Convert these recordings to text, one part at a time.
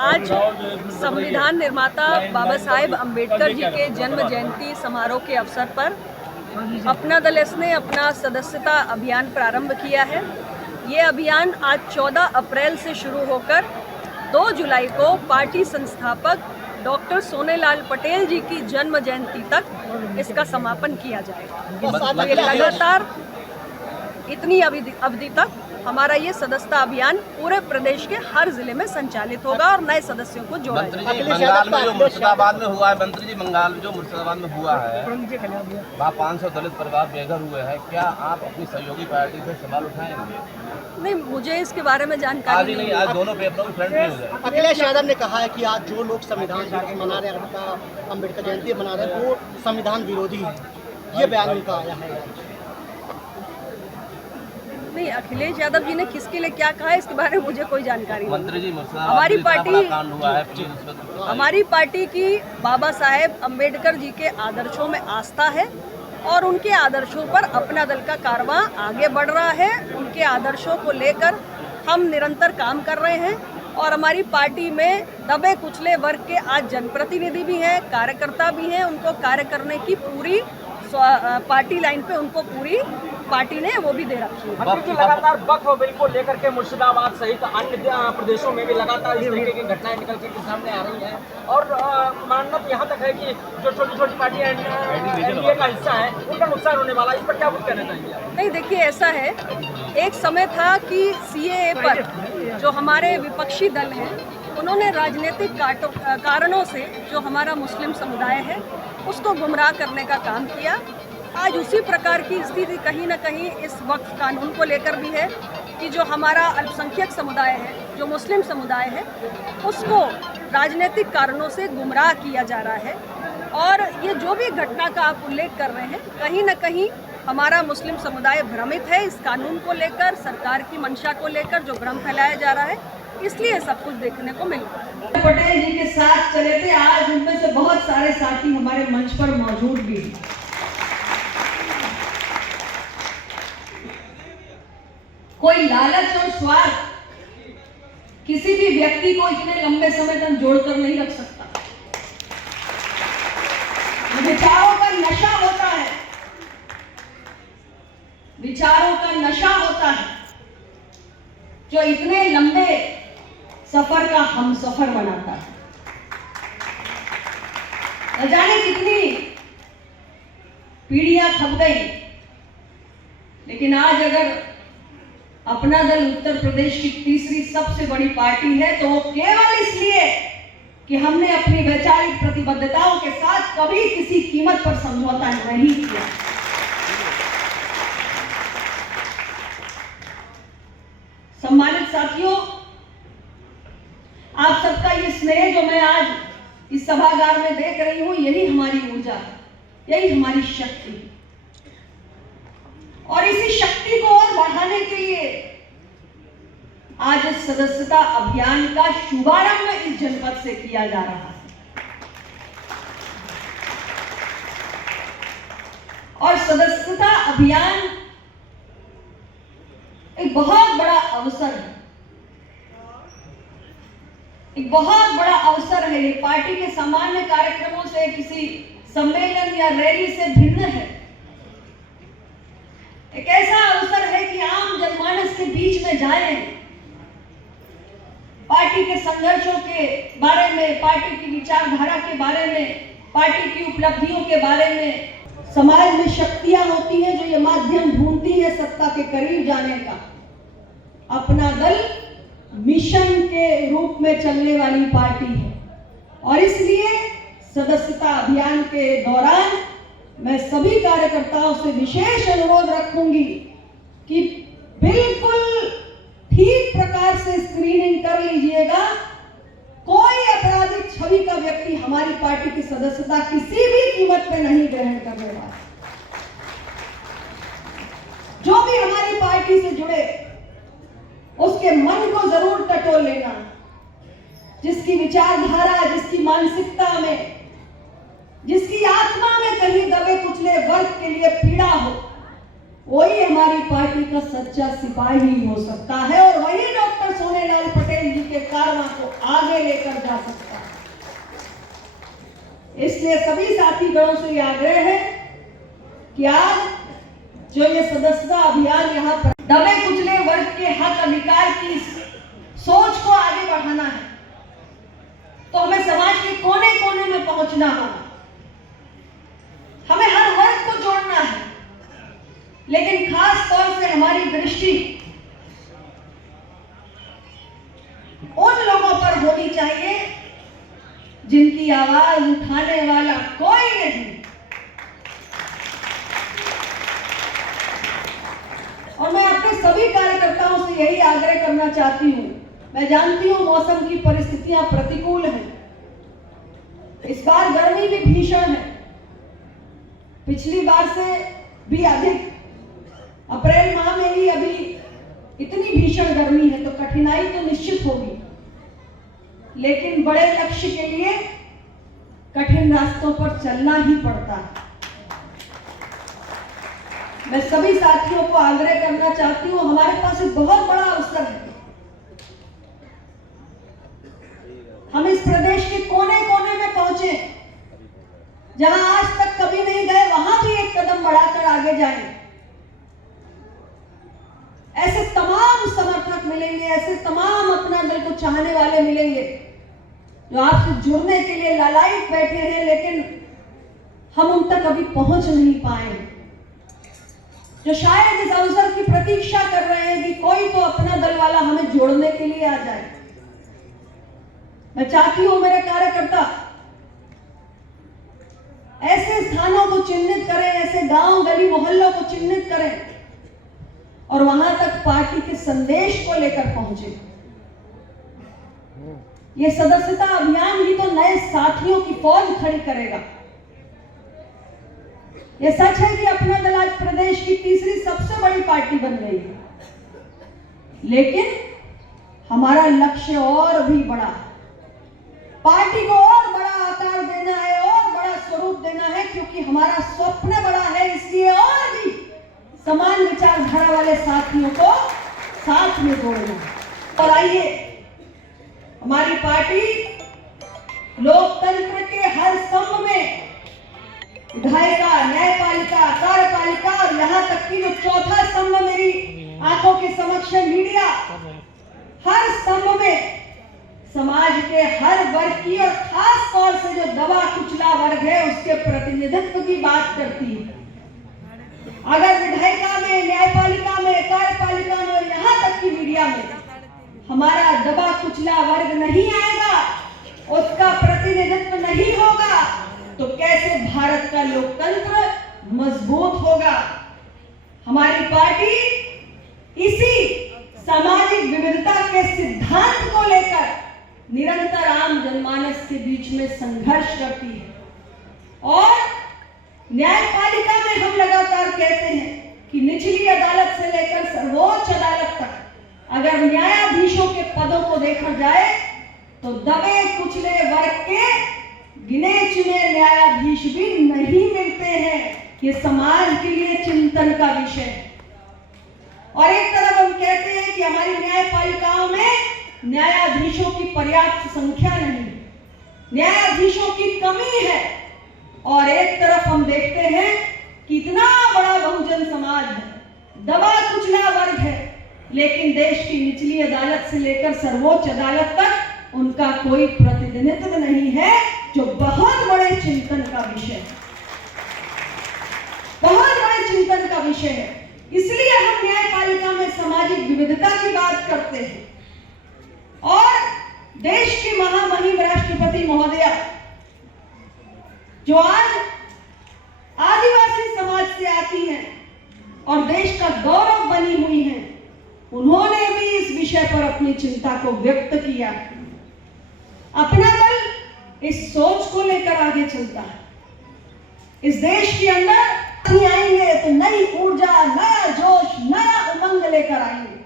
आज संविधान निर्माता बाबा साहेब अम्बेडकर जी के जन्म जयंती समारोह के अवसर पर अपना दल एस ने अपना सदस्यता अभियान प्रारंभ किया है। ये अभियान आज 14 अप्रैल से शुरू होकर 2 जुलाई को पार्टी संस्थापक डॉक्टर सोनेलाल पटेल जी की जन्म जयंती तक इसका समापन किया जाएगा। ये लगातार इतनी अवधि तक हमारा ये सदस्यता अभियान पूरे प्रदेश के हर जिले में संचालित होगा और नए सदस्यों को जोड़ा जाएगा। बंगाल में जो मुर्शिदाबाद में हुआ है, मंत्री जी बंगाल में जो मुर्शिदाबाद में हुआ है, वहाँ 500 दलित परिवार बेघर हुए हैं। क्या आप अपनी सहयोगी पार्टी से सवाल उठाएंगे? नहीं, मुझे इसके बारे में जानकारी नहीं। आज दोनों पेपरों में फ्रंट न्यूज़ है। अखिलेश यादव ने कहा है कि आज जो लोग संविधान दिवस मना रहे हैं, अम्बेडकर जयंती मना रहे हैं, वो संविधान विरोधी है। ये बयान उनका आया है। नहीं, अखिलेश यादव जी ने किसके लिए क्या कहा है इसके बारे में मुझे कोई जानकारी नहीं। मंत्री जी हमारी पार्टी की बाबा साहेब अम्बेडकर जी के आदर्शों में आस्था है और उनके आदर्शों पर अपना दल का कारवां आगे बढ़ रहा है। उनके आदर्शों को लेकर हम निरंतर काम कर रहे हैं और हमारी पार्टी में दबे कुचले वर्ग के आज जनप्रतिनिधि भी हैं, कार्यकर्ता भी हैं। उनको कार्य करने की पूरी पार्टी लाइन पे उनको पूरी पार्टी ने वो भी दे रखी है। मंत्री जी लगातार वक्फ बिल को लेकर के मुर्शिदाबाद सहित अन्य प्रदेशों में भी लगातार इस तरीके की घटनाएं निकल के सामने आ रही हैं और मानना तो यहाँ तक है कि जो छोटी छोटी पार्टियां एनडीए का हिस्सा है उनका नुकसान होने वाला है। इस पर क्या कुछ कहना चाहिए? नहीं, देखिए, ऐसा है, एक समय था कि सीएए पर जो हमारे विपक्षी दल हैं उन्होंने राजनीतिक कारणों से जो हमारा मुस्लिम समुदाय है उसको गुमराह करने का काम किया। आज उसी प्रकार की स्थिति कहीं ना कहीं इस वक्त कानून को लेकर भी है कि जो हमारा अल्पसंख्यक समुदाय है, जो मुस्लिम समुदाय है, उसको राजनीतिक कारणों से गुमराह किया जा रहा है। और ये जो भी घटना का आप उल्लेख कर रहे हैं, कहीं ना कहीं हमारा मुस्लिम समुदाय भ्रमित है इस कानून को लेकर, सरकार की मंशा को लेकर जो भ्रम फैलाया जा रहा है, इसलिए सब कुछ देखने को मिल रहा है। पटेल जी के साथ चले थे, आज उनमें से बहुत सारे साथी हमारे मंच पर मौजूद भी हैं। कोई लालच और स्वार्थ किसी भी व्यक्ति को इतने लंबे समय तक जोड़कर नहीं रख सकता। विचारों का नशा होता है, विचारों का नशा होता है जो इतने लंबे सफर का हम सफर बनाता है। न जाने कितनी पीढ़ियां खप गई, लेकिन आज अगर अपना दल उत्तर प्रदेश की तीसरी सबसे बड़ी पार्टी है तो वो केवल इसलिए कि हमने अपनी वैचारिक प्रतिबद्धताओं के साथ कभी किसी कीमत पर समझौता नहीं किया। सम्मानित साथियों, आप सबका ये स्नेह जो मैं आज इस सभागार में देख रही हूं, यही हमारी ऊर्जा है, यही हमारी शक्ति है। और इसी शक्ति को और बढ़ाने के लिए आज इस सदस्यता अभियान का शुभारंभ इस जनपद से किया जा रहा है। और सदस्यता अभियान एक बहुत बड़ा अवसर है, एक बहुत बड़ा अवसर है। ये पार्टी के सामान्य कार्यक्रमों से, किसी सम्मेलन या रैली से भिन्न है। एक ऐसा अवसर है कि आम जनमानस के बीच में जाएं, पार्टी के संघर्षों के बारे में, पार्टी की विचारधारा के बारे में, पार्टी की उपलब्धियों के बारे में। समाज में शक्तियां होती हैं जो ये माध्यम ढूंढती है सत्ता के करीब जाने का। अपना दल मिशन के रूप में चलने वाली पार्टी है और इसलिए सदस्यता अभियान के दौरान मैं सभी कार्यकर्ताओं से विशेष अनुरोध रखूंगी कि बिल्कुल ठीक प्रकार से स्क्रीनिंग कर लीजिएगा। कोई आपराधिक छवि का व्यक्ति हमारी पार्टी की सदस्यता किसी भी कीमत पे नहीं ग्रहण करने वाला। जो भी हमारी पार्टी से जुड़े उसके मन को जरूर टटोल लेना। जिसकी विचारधारा, जिसकी मानसिकता में, जिसकी आत्मा में कहीं दबे कुचले वर्ग के लिए पीड़ा हो, वही हमारी पार्टी का सच्चा सिपाही हो सकता है और वही डॉक्टर सोनेलाल पटेल पटेल जी के कारवां को आगे लेकर जा सकता है। इसलिए सभी साथीगणों से यह आग्रह है कि आज जो ये सदस्यता अभियान यहाँ पर दबे कुचले वर्ग के हक अधिकार की सोच को आगे बढ़ाना है, तो हमें समाज के कोने कोने में पहुंचना होगा। हमें हर वर्ग को जोड़ना है, लेकिन खास तौर से हमारी दृष्टि उन लोगों पर होनी चाहिए जिनकी आवाज उठाने वाला कोई नहीं। और मैं अपने सभी कार्यकर्ताओं से यही आग्रह करना चाहती हूं। मैं जानती हूं मौसम की परिस्थितियां प्रतिकूल हैं, इस बार गर्मी भी भीषण है, पिछली बार से भी अधिक। अप्रैल माह में ही अभी इतनी भीषण गर्मी है, तो कठिनाई तो निश्चित होगी, लेकिन बड़े लक्ष्य के लिए कठिन रास्तों पर चलना ही पड़ता है। मैं सभी साथियों को आग्रह करना चाहती हूं, हमारे पास एक बहुत बड़ा अवसर है। हम इस प्रदेश के कोने कोने में पहुंचे, जहां आज तक कभी नहीं गए, वहां भी एक कदम बढ़ाकर आगे जाएं। ऐसे तमाम समर्थक मिलेंगे, ऐसे तमाम अपना दल को चाहने वाले मिलेंगे जो आपसे जुड़ने के लिए लालायित बैठे हैं, लेकिन हम उन तक अभी पहुंच नहीं पाए, जो शायद इस अवसर की प्रतीक्षा कर रहे हैं कि कोई तो अपना दल वाला हमें जोड़ने के लिए आ जाए। मैं चाहती हूं मेरे कार्यकर्ता ऐसे स्थानों को चिन्हित करें, ऐसे गांव गली मोहल्लों को चिन्हित करें और वहां तक पार्टी के संदेश को लेकर पहुंचे। ये सदस्यता अभियान ही तो नए साथियों की फौज खड़ी करेगा। ये सच है कि अपना दल आज प्रदेश की तीसरी सबसे बड़ी पार्टी बन गई है, लेकिन हमारा लक्ष्य और भी बड़ा है। पार्टी को और बड़ा आकार देना है और बड़ा स्वरूप देना है, क्योंकि हमारा स्वप्न बड़ा है। इसलिए और भी समान विचारधारा वाले साथियों को साथ में जोड़ना। और आइए, हमारी पार्टी लोकतंत्र के हर स्तंभ में विधायिका, न्यायपालिका, कार्यपालिका और यहाँ तक कि जो चौथा स्तंभ मेरी आंखों के समक्ष है, मीडिया, हर स्तंभ में समाज के हर वर्ग की और खास तौर से जो दबा कुचला वर्ग है उसके प्रतिनिधित्व की बात करती है। अगर विधायिका में, न्यायपालिका में, कार्यपालिका में और यहाँ तक कि मीडिया में हमारा दबा कुचला वर्ग नहीं आएगा, उसका प्रतिनिधित्व नहीं होगा, तो कैसे भारत का लोकतंत्र मजबूत होगा। हमारी पार्टी इसी सामाजिक विविधता के सिद्धांत को लेकर निरंतर आम जनमानस के बीच में संघर्ष करती है। और न्यायपालिका में हम लगातार कहते हैं कि निचली अदालत से लेकर सर्वोच्च अदालत तक अगर न्यायाधीशों के पदों को देखा जाए तो दबे कुचले वर्ग के गिने चुने न्यायाधीश भी नहीं मिलते हैं। ये समाज के लिए चिंतन का विषय है। और एक तरफ हम कहते हैं कि हमारी न्यायपालिकाओं में न्यायाधीशों की पर्याप्त संख्या नहीं, न्यायाधीशों की कमी है, और एक तरफ हम देखते हैं कि इतना बड़ा बहुजन समाज है, दबा कुचला वर्ग है, लेकिन देश की निचली अदालत से लेकर सर्वोच्च अदालत तक उनका कोई प्रतिनिधित्व नहीं है, जो बहुत बड़े चिंतन का विषय है, बहुत बड़े चिंतन का विषय है। इसलिए हम न्यायपालिका में सामाजिक विविधता की बात करते हैं। और देश की महामहिम राष्ट्रपति महोदया जो आज आदिवासी समाज से आती हैं और देश का गौरव बनी हुई हैं, उन्होंने भी इस विषय पर अपनी चिंता को व्यक्त किया। अपना दल इस सोच को लेकर आगे चलता है। इस देश के अंदर आएंगे तो नई ऊर्जा, नया जोश, नया उमंग लेकर आएंगे,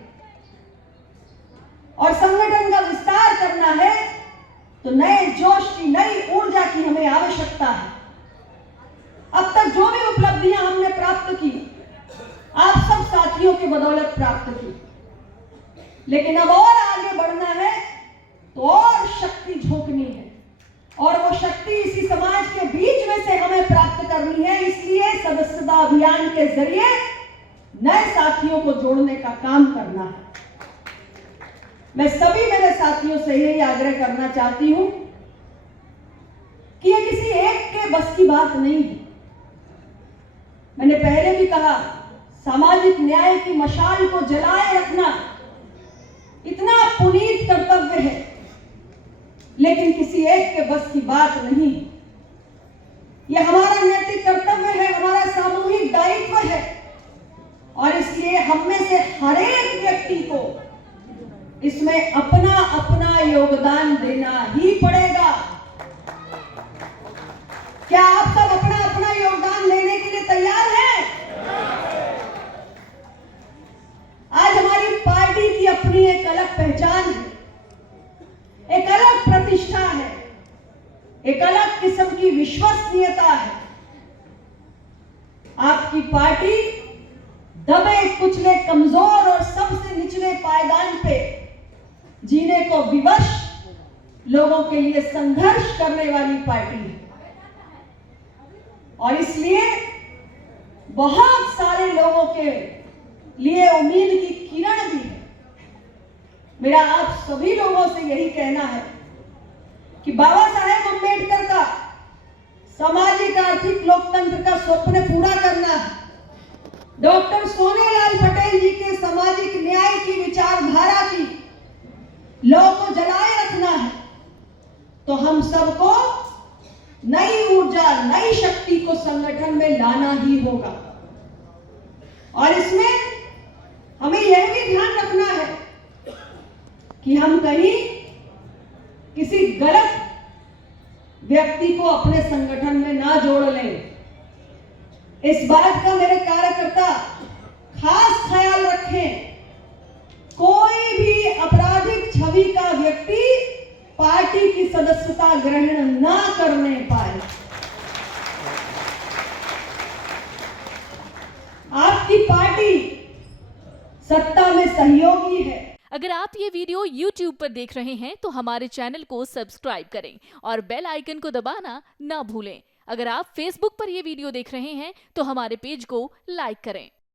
और संगठन का विस्तार करना है तो नए जोश की, नई ऊर्जा की हमें आवश्यकता है। अब तक जो भी उपलब्धियां हमने प्राप्त की, आप सब साथियों की बदौलत प्राप्त की, लेकिन अब और आगे बढ़ना है तो और शक्ति झोंकनी है, और वो शक्ति इसी समाज के बीच में से हमें प्राप्त करनी है। इसलिए सदस्यता अभियान के जरिए नए साथियों को जोड़ने का काम करना है। मैं सभी मेरे साथियों से यही आग्रह करना चाहती हूं कि ये किसी एक के बस की बात नहीं है। मैंने पहले भी कहा, सामाजिक न्याय की मशाल को जलाए रखना इतना पुनीत कर्तव्य है, लेकिन किसी एक के बस की बात नहीं। यह हमारा नैतिक कर्तव्य है, हमारा सामूहिक दायित्व है, और इसलिए हम में से हर एक व्यक्ति को इसमें अपना अपना योगदान देना ही पड़ेगा। क्या आप सब अपना अपना योगदान देने के लिए तैयार हैं? आज हमारी पार्टी की अपनी एक अलग पहचान है, एक अलग प्रतिष्ठा है, एक अलग किस्म की विश्वसनीयता है। आपकी पार्टी दबे कुचले कमजोर और सबसे निचले पायदान पे जीने को विवश लोगों के लिए संघर्ष करने वाली पार्टी है, और इसलिए बहुत सारे लोगों के लिए उम्मीद की किरण भी है। मेरा आप सभी लोगों से यही कहना है कि बाबा साहेब अम्बेडकर का सामाजिक आर्थिक लोकतंत्र का स्वप्न पूरा करना है, डॉक्टर सोनेलाल पटेल जी के सामाजिक न्याय की विचारधारा की लौ को जलाए रखना है, तो हम सबको नई ऊर्जा, नई शक्ति को संगठन में लाना ही होगा। और इसमें हमें यह भी ध्यान रखना है कि हम कहीं किसी गलत व्यक्ति को अपने संगठन में ना जोड़ लें। इस बात का मेरे कार्यकर्ता खास ख्याल रखें, कोई भी आपराधिक छवि का व्यक्ति पार्टी की सदस्यता ग्रहण ना करने पाए। आपकी पार्टी सत्ता में सहयोगी है। अगर आप ये वीडियो YouTube पर देख रहे हैं तो हमारे चैनल को सब्सक्राइब करें और बेल आइकन को दबाना ना भूलें। अगर आप Facebook पर ये वीडियो देख रहे हैं तो हमारे पेज को लाइक करें।